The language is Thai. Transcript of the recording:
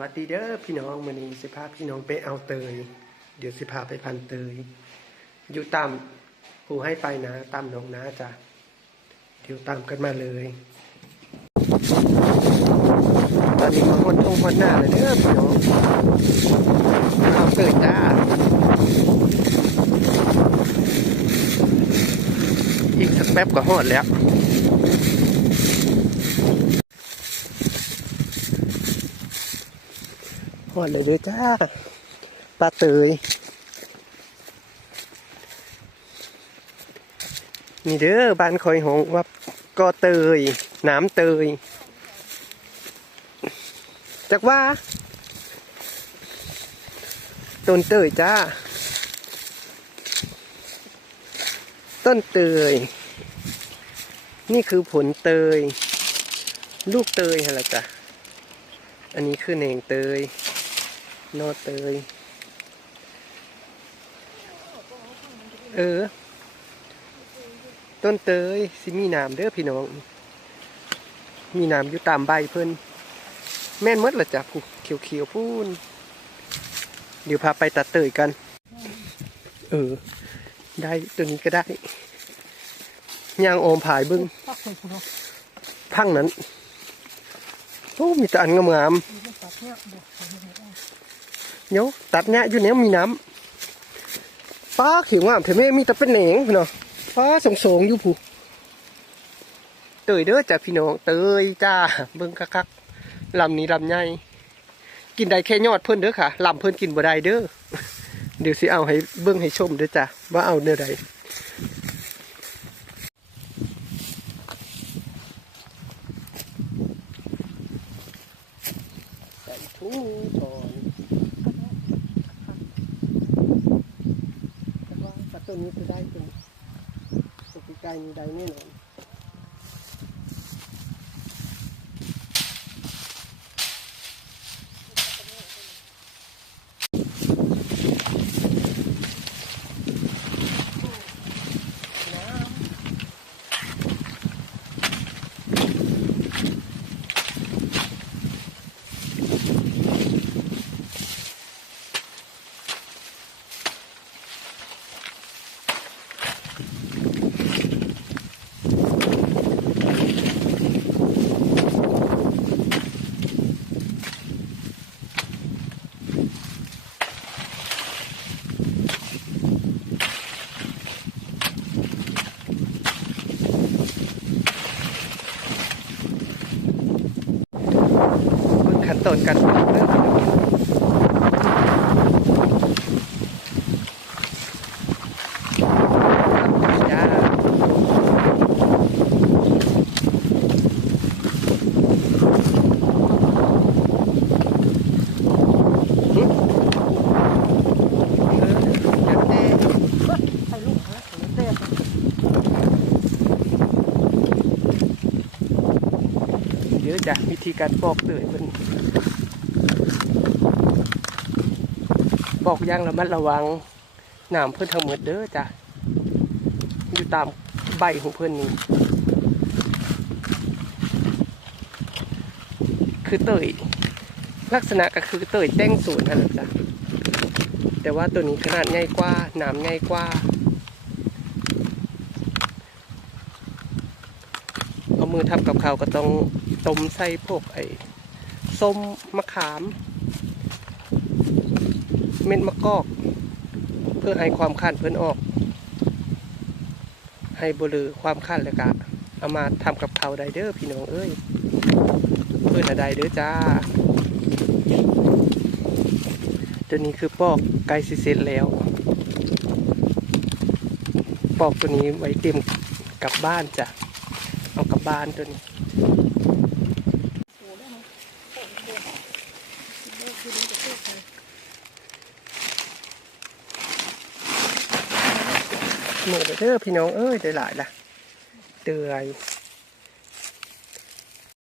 วัสดีเด้อพี่น้องมือนี้สิพาพี่น้องไปเอาเตย เดี๋ยวสิพาไปพันเตย อยู่ตามผู้ให้ไปนะตามน้องนะจ้ะเดี๋ยวตามกันมาเลย ตอนนี้มาคนทงคนหน้าเลยเด้อพี่น้องเอาเตยจ้าอีกสักแป๊บก็หอดแล้ว หอดเลยเด้อจ้าปลาเตยนี่เด้อบ้านคอยหงว่าก็เตยน้ำเตยจากว่าต้นเตยจ้า ต้นเตย นี่คือผลเตย ลูกเตยฮะละจ้ะ อันนี้คือเนงเตย นอเตย เออ ต้นเตยสิมีน้ำเด้อพี่น้อง มีน้ำอยู่ตามใบเพิ่นแม่นมดละจ้ะผู้เขียวๆพูนเดี๋ยวพาไปตัดเตยกัน เออ ได้ตัวนี้ก็ได้ยางโอมผายบึ้งปักเลยคุณเนาะพังนั้นโอ้มีแต่อันงามมี เนี้ยตัดเนี่ยอยู่เนี้ยมีน้ำป้าเขียวงามเถอะแม่มีแต่เป็นเหนงพี่น้องป้าสงสงอยู่ผู้เตยเด้อจ้ะพี่น้องเตยจ้าเบิ่งคักๆลำนี้ลำใหญ่กินได้แค่ยอดเพิ่อนเด้อค่ะลำเพิ่อนกินบ่ได้เด้อเดี๋ยวสิเอาให้เบิ่งให้ชมเด้อจ้ะว่าเอาเนื้อใดใส่ถุงถอนแต่ว่าปั ตต้นนี้จะได้เป็นสกิไกนี้ได้แน่นอน ตอนการปอกเด้อพี่น้องจ้าหึเออจัดแน่ใส่ลูกนะใส่เต้เดี๋ยวจ้ะวิธีการปอกเลยมัน ปอกย่างระมัดระวังน้ำเพื่อนทั้งหมดเด้อจ้ะอยู่ตามใบของเพื่อนนี่คือเตยลักษณะก็คือเตยแต้งสูนนั่นแหละจ้ะแต่ว่าตัวนี้ขนาดใหญ่กว่าน้ำใหญ่กว่าเอามือทำกับข้าวก็ต้องต้มใส่พวกไอ้ส้มมะขาม เม็ดมะกอก เพื่อให้ความคันเพิ่นออก ให้บลือความคันแล้วก็เอามาทำกับข้าวได้เด้อพี่น้องเอ้ยเพื่อนอะไรเด้อจ้าตัวนี้คือปอกไก่สิเสร็จแล้ว ปอกตัวนี้ไว้เตรียมกลับบ้านจ้ะเอากลับบ้านตัวนี้ โอ้ได้ไหมโอ้เดือดเดือดคือดีจะเต้ใส่ หนูเด้อพี่น้องเอ้ยได้หลายละเตย